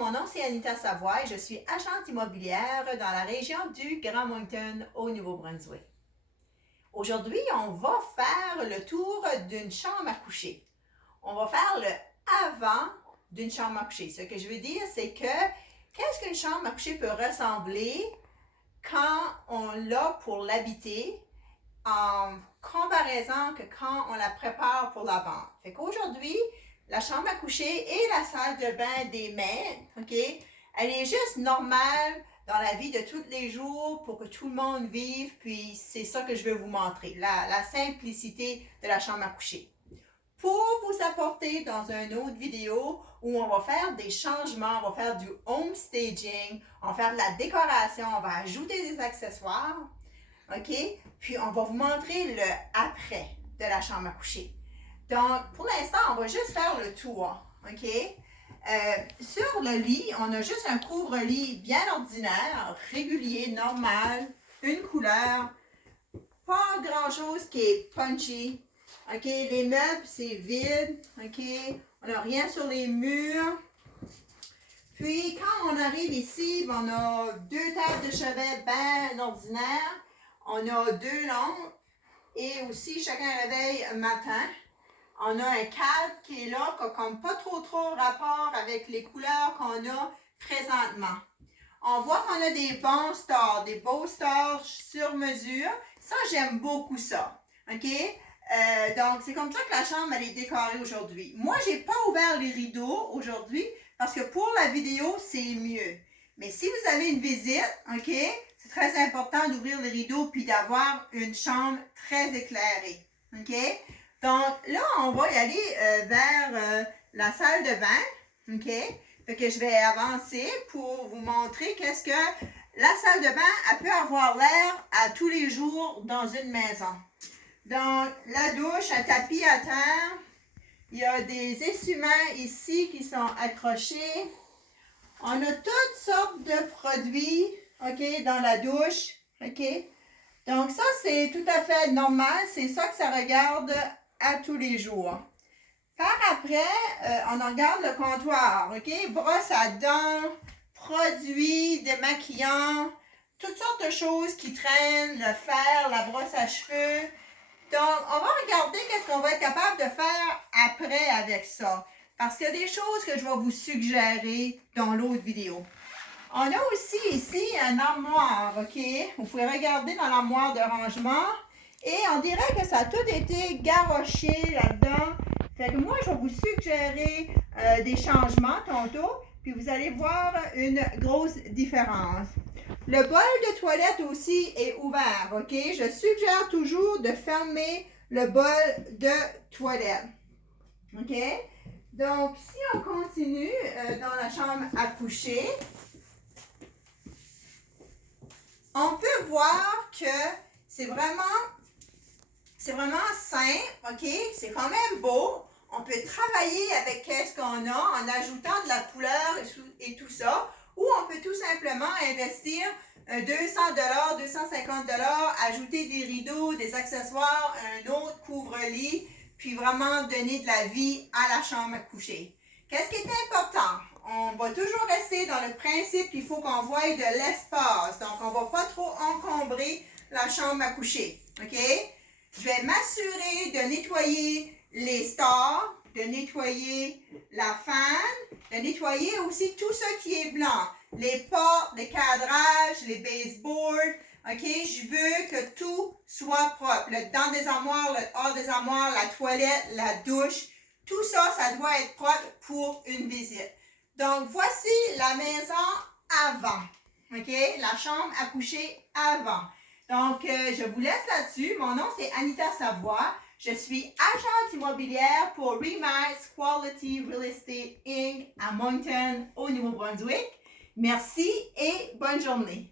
mon nom c'est Anita Savoie et je suis agente immobilière dans la région du Grand Moncton au Nouveau-Brunswick. Aujourd'hui, on va faire le tour d'une chambre à coucher. On va faire le avant d'une chambre à coucher. Ce que je veux dire, c'est que qu'est-ce qu'une chambre à coucher peut ressembler quand on l'a pour l'habiter en comparaison que quand on la prépare pour la vente. Fait qu'aujourd'hui, la chambre à coucher et la salle de bain des maîtres, OK? Elle est juste normale dans la vie de tous les jours pour que tout le monde vive, puis c'est ça que je veux vous montrer, la simplicité de la chambre à coucher. Pour vous apporter dans une autre vidéo où on va faire des changements, on va faire du home staging, on va faire de la décoration, on va ajouter des accessoires, OK? Puis on va vous montrer le après de la chambre à coucher. Donc, pour l'instant, on va juste faire le tour, OK? Sur le lit, on a juste un couvre-lit bien ordinaire, régulier, normal, une couleur, pas grand-chose qui est punchy, OK? Les meubles, c'est vide, OK? On n'a rien sur les murs. Puis, quand on arrive ici, on a deux tables de chevet bien ordinaires, on a deux lampes et aussi chacun réveille un matin. On a un cadre qui est là, qui n'a comme pas trop rapport avec les couleurs qu'on a présentement. On voit qu'on a des bons stores, des beaux stores sur mesure. Ça, j'aime beaucoup ça. OK? Donc, c'est comme ça que la chambre, elle est décorée aujourd'hui. Moi, je n'ai pas ouvert les rideaux aujourd'hui parce que pour la vidéo, c'est mieux. Mais si vous avez une visite, OK, c'est très important d'ouvrir les rideaux puis d'avoir une chambre très éclairée. OK? Donc, là, on va y aller vers la salle de bain, OK? Fait que je vais avancer pour vous montrer qu'est-ce que la salle de bain, elle peut avoir l'air à tous les jours dans une maison. Donc, la douche, un tapis à terre, il y a des essuie-mains ici qui sont accrochés. On a toutes sortes de produits, OK, dans la douche, OK? Donc, ça, c'est tout à fait normal. C'est ça que ça regarde à tous les jours. Par après, on regarde le comptoir, OK? Brosse à dents, produits démaquillants, toutes sortes de choses qui traînent, le fer, la brosse à cheveux. Donc, on va regarder qu'est-ce qu'on va être capable de faire après avec ça. Parce qu'il y a des choses que je vais vous suggérer dans l'autre vidéo. On a aussi ici un armoire, OK? Vous pouvez regarder dans l'armoire de rangement. Et on dirait que ça a tout été garoché là-dedans. Fait que moi, je vais vous suggérer des changements tantôt. Puis vous allez voir une grosse différence. Le bol de toilette aussi est ouvert, OK? Je suggère toujours de fermer le bol de toilette. OK? Donc, si on continue dans la chambre à coucher, on peut voir que c'est vraiment simple, OK? C'est quand même beau. On peut travailler avec ce qu'on a en ajoutant de la couleur et tout ça. Ou on peut tout simplement investir 200 $, 250 $, ajouter des rideaux, des accessoires, un autre couvre-lit, puis vraiment donner de la vie à la chambre à coucher. Qu'est-ce qui est important? On va toujours rester dans le principe qu'il faut qu'on voie de l'espace. Donc, on ne va pas trop encombrer la chambre à coucher. OK? Je vais m'assurer de nettoyer les stores, de nettoyer la fan, de nettoyer aussi tout ce qui est blanc. Les portes, les cadrages, les baseboards. OK? Je veux que tout soit propre. Le dedans des armoires, le hors des armoires, la toilette, la douche. Tout ça, ça doit être propre pour une visite. Donc, voici la maison avant. OK? La chambre à coucher avant. Donc, je vous laisse là-dessus. Mon nom, c'est Anita Savoie. Je suis agente immobilière pour Remax Quality Real Estate Inc. à Moncton, au Nouveau-Brunswick. Merci et bonne journée.